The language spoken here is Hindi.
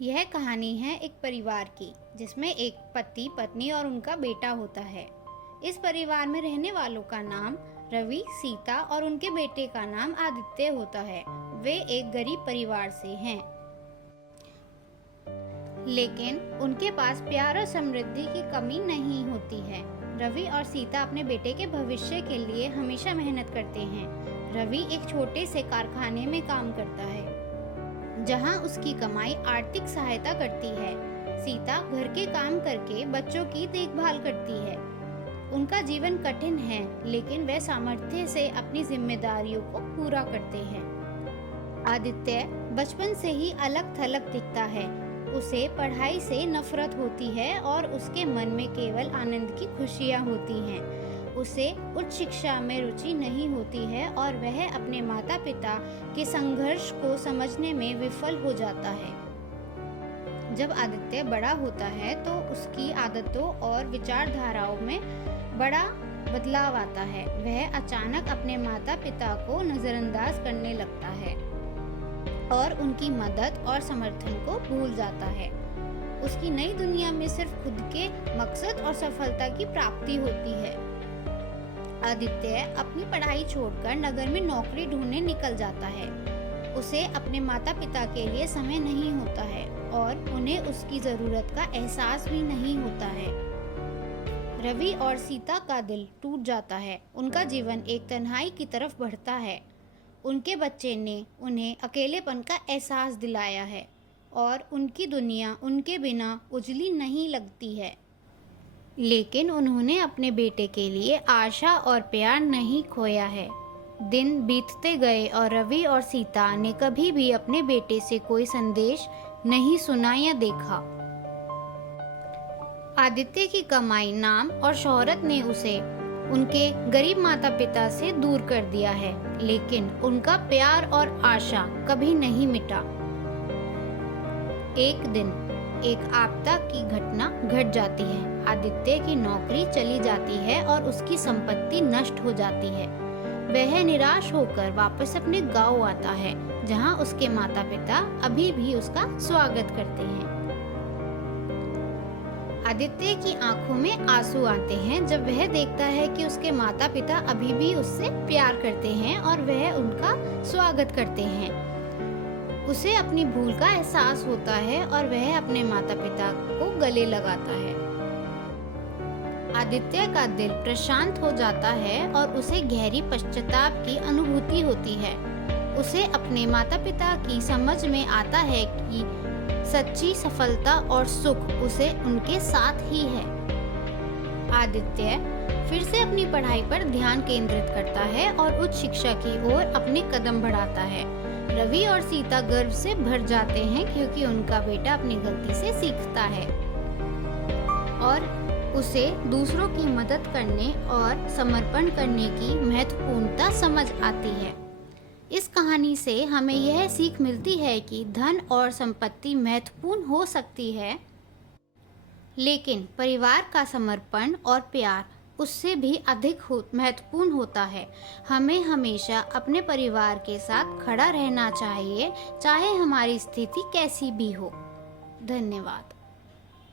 यह कहानी है एक परिवार की, जिसमें एक पति, पत्नी और उनका बेटा होता है। इस परिवार में रहने वालों का नाम रवि, सीता और उनके बेटे का नाम आदित्य होता है। वे एक गरीब परिवार से हैं, लेकिन उनके पास प्यार और समृद्धि की कमी नहीं होती है। रवि और सीता अपने बेटे के भविष्य के लिए हमेशा मेहनत करते हैं। रवि एक छोटे से कारखाने में काम करता है, जहां उसकी कमाई आर्थिक सहायता करती है। सीता घर के काम करके बच्चों की देखभाल करती है। उनका जीवन कठिन है, लेकिन वे सामर्थ्य से अपनी जिम्मेदारियों को पूरा करते हैं। आदित्य बचपन से ही अलग थलग दिखता है। उसे पढ़ाई से नफरत होती है और उसके मन में केवल आनंद की खुशियाँ होती हैं। उसे उच्च शिक्षा में रुचि नहीं होती है और वह अपने माता पिता के संघर्ष को समझने में विफल हो जाता है। जब आदित्य बड़ा होता है तो उसकी आदतों और विचारधाराओं में बड़ा बदलाव आता है। वह अचानक अपने माता पिता को नजरअंदाज करने लगता है और उनकी मदद और समर्थन को भूल जाता है। उसकी नई दुनिया में सिर्फ खुद के मकसद और सफलता की प्राप्ति होती है। आदित्य अपनी पढ़ाई छोड़कर नगर में नौकरी ढूंढने निकल जाता है। उसे अपने माता पिता के लिए समय नहीं होता है और उन्हें उसकी जरूरत का एहसास भी नहीं होता है। रवि और सीता का दिल टूट जाता है। उनका जीवन एक तन्हाई की तरफ बढ़ता है। उनके बच्चे ने उन्हें अकेलेपन का एहसास दिलाया है और उनकी दुनिया उनके बिना उजली नहीं लगती है। लेकिन उन्होंने अपने बेटे के लिए आशा और प्यार नहीं खोया है। दिन बीतते गए और रवि और सीता ने कभी भी अपने बेटे से कोई संदेश नहीं सुना या देखा। आदित्य की कमाई, नाम और शोहरत ने उसे उनके गरीब माता पिता से दूर कर दिया है, लेकिन उनका प्यार और आशा कभी नहीं मिटा। एक दिन एक आपदा की घटना घट जाती है। आदित्य की नौकरी चली जाती है और उसकी संपत्ति नष्ट हो जाती है। वह निराश होकर वापस अपने गांव आता है, जहां उसके माता पिता अभी भी उसका स्वागत करते हैं। आदित्य की आंखों में आंसू आते हैं जब वह देखता है कि उसके माता पिता अभी भी उससे प्यार करते हैं और वह उनका स्वागत करते हैं। उसे अपनी भूल का एहसास होता है और वह अपने माता पिता को गले लगाता है। आदित्य का दिल प्रशांत हो जाता है और उसे गहरी पश्चाताप की अनुभूति होती है। उसे अपने माता पिता की समझ में आता है कि सच्ची सफलता और सुख उसे उनके साथ ही है। आदित्य फिर से अपनी पढ़ाई पर ध्यान केंद्रित करता है और उच्च शिक्षा की ओर अपने कदम बढ़ाता है। रवि और सीता गर्व से भर जाते हैं क्योंकि उनका बेटा अपनी गलती से सीखता है और उसे दूसरों की मदद करने और समर्पण करने की महत्वपूर्णता समझ आती है। इस कहानी से हमें यह सीख मिलती है कि धन और संपत्ति महत्वपूर्ण हो सकती है, लेकिन परिवार का समर्पण और प्यार उससे भी अधिक महत्वपूर्ण होता है। हमें हमेशा अपने परिवार के साथ खड़ा रहना चाहिए, चाहे हमारी स्थिति कैसी भी हो। धन्यवाद।